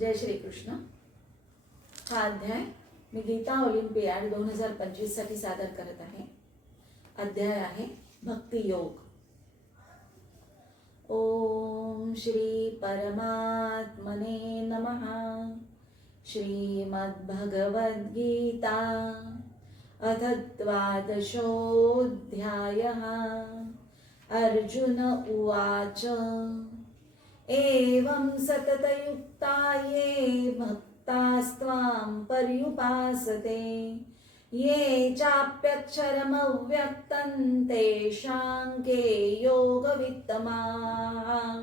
जय श्रीकृष्ण. हा अध्याय मी गीता ऑलिम्पियाड दोन हजार पंचवीससाठी सादर करत आहे. अध्याय आहे भक्ती योग. ओम श्री परमात्मने नमः. श्रीमद्भगवद्गीता अथ द्वादशोऽध्यायः अर्जुन उवाच. एवं सततयुक्ता ये भक्तास्त्वां पर्युपासते। ये चाप्यक्षरमव्यक्तं तेषां के योगवित्तमाः।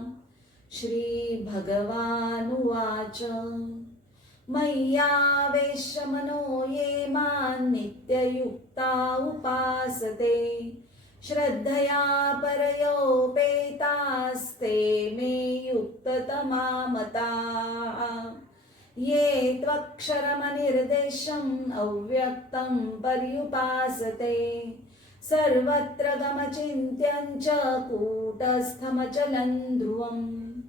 श्रीभगवानुवाच मय्यावेश्य ये मां नित्ययुक्ता उपासते। श्रद्धया परयोपेतास्ते मे मता ये त्वक्षरमनिर्देशम् अव्यक्तं पर्युपासते। सर्वत्र गमचिन्त्यञ्च च कूटस्थमचलं ध्रुवम्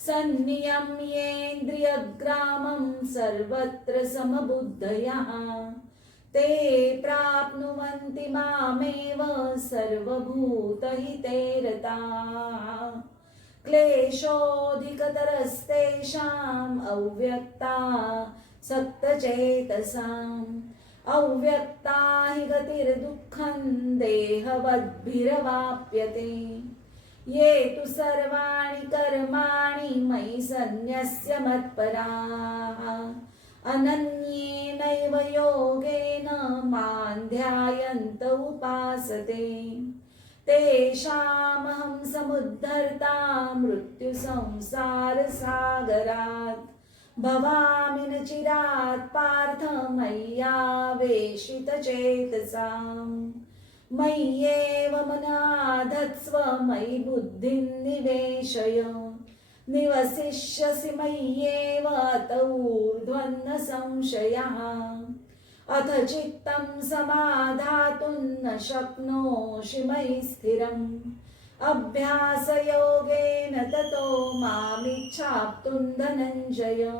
सन्नियम्येन्द्रियग्रामं सर्वत्र समबुद्धयः। ते प्राप्नुवन्ति मामेव सर्वभूतहितेरताः। क्लेशोऽधिकतरस्तेषाम् अव्यक्ता सक्तचेतसाम् अव्यक्ता हि गतिर्दुःखं देहवद्भिरवाप्यते। ये तु सर्वाणि कर्माणि मयि सन्न्यस्य मत्पराः। अनन्येनैव योगेन मां ध्यायन्त उपासते। तेषामहं समुद्धर्ता मृत्युसंसारसागरात्। भवामि न चिरात् पार्थ मय्यावेशितचेतसाम् मय्येव मनाधत्स्व मयि बुद्धिं निवेशय। निवसिष्यसि मय्येव तौर्ध्वन्न संशयः। अथ चित्तं समाधातुं न शक्नोषि मयि स्थिरम्। अभ्यासयोगेन ततो मामिच्छाप्तुं धनञ्जय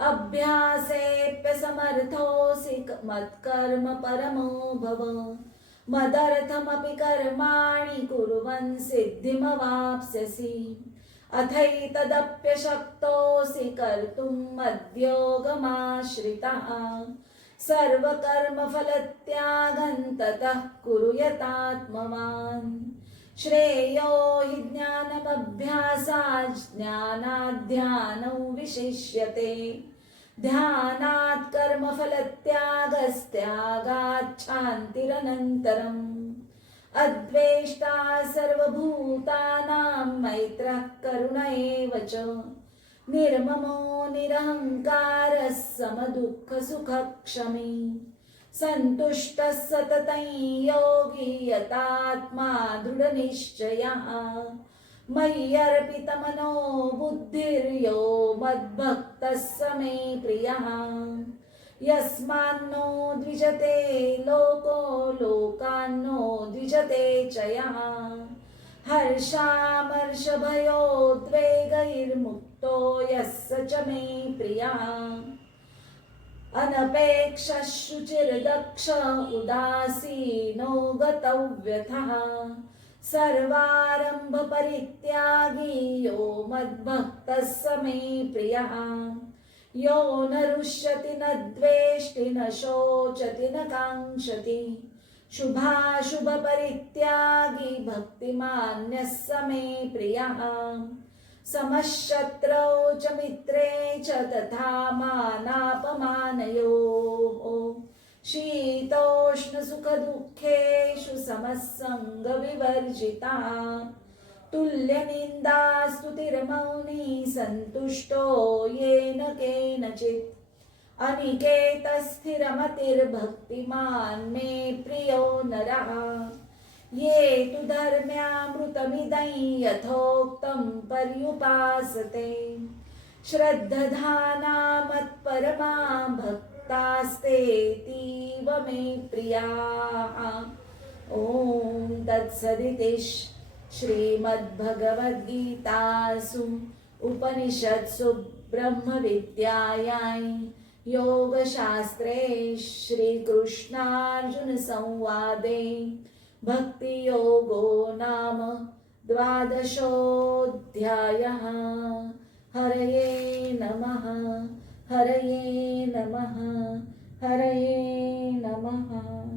अभ्यासेऽप्यसमर्थोऽसि मत्कर्म परमो भव। मदर्थमपि कर्माणि कुर्वन् सिद्धिमवाप्स्यसि। अथैतदप्यशक्तोऽसि कर्तुं मद्योगमाश्रितः सर्वकर्मफलत्यागन्ततः कुरु यतात्मवान्। श्रेयो हि ज्ञानमभ्यासाज्ज्ञानाध्यानौ विशिष्यते। ध्यानात् कर्मफलत्यागस्त्यागाच्छान्तिरनन्तरम्। अद्वेष्टा सर्वभूतानां मैत्रः करुण एव च निर्ममो निरहङ्कारः समदुःखसुखक्षमी सन्तुष्टः सततं योगी यतात्मा दृढनिश्चयः मय्यर्पितमनो बुद्धिर्यो मद्भक्तः स मे प्रियः। यस्मान्नो द्विजते लोको लोकान्नो द्विजते च यः हर्षामर्षभयोद्वेगैर्मुक्त। तो यस्स च मे प्रिया। अनपेक्षशुचिर्दक्ष उदासीनो गतव्यथः। सर्वारम्भपरित्यागी यो मद्भक्तः स मे प्रियः। यो न रुष्यति न द्वेष्टि न शोचति न काङ्क्षति। शुभाशुभपरित्यागी भक्तिमान्यः स मे प्रियः। समशत्रौ च मित्रे च तथा मानापमानयोः। शीतोष्णसुखदुःखेषु समस्सङ्गविवर्जिता। तुल्यनिन्दास्तुतिर्मौनी सन्तुष्टो येन केनचित्। अनिकेतस्थिरमतिर्भक्तिमान् मे प्रियो नरः। ये तु धर्म्यामृतमिदं यथोक्तं पर्युपासते। श्रद्धधाना मत्परमा भक्तास्तेतीव मे प्रियाः। ॐ तत्सदिति श्रीमद्भगवद्गीतासु उपनिषत्सु ब्रह्मविद्यायां योगशास्त्रे श्रीकृष्णार्जुनसंवादे भक्तियोगो नाम द्वादशोऽध्यायः। हरये नमः हरये नमः हरये नमः।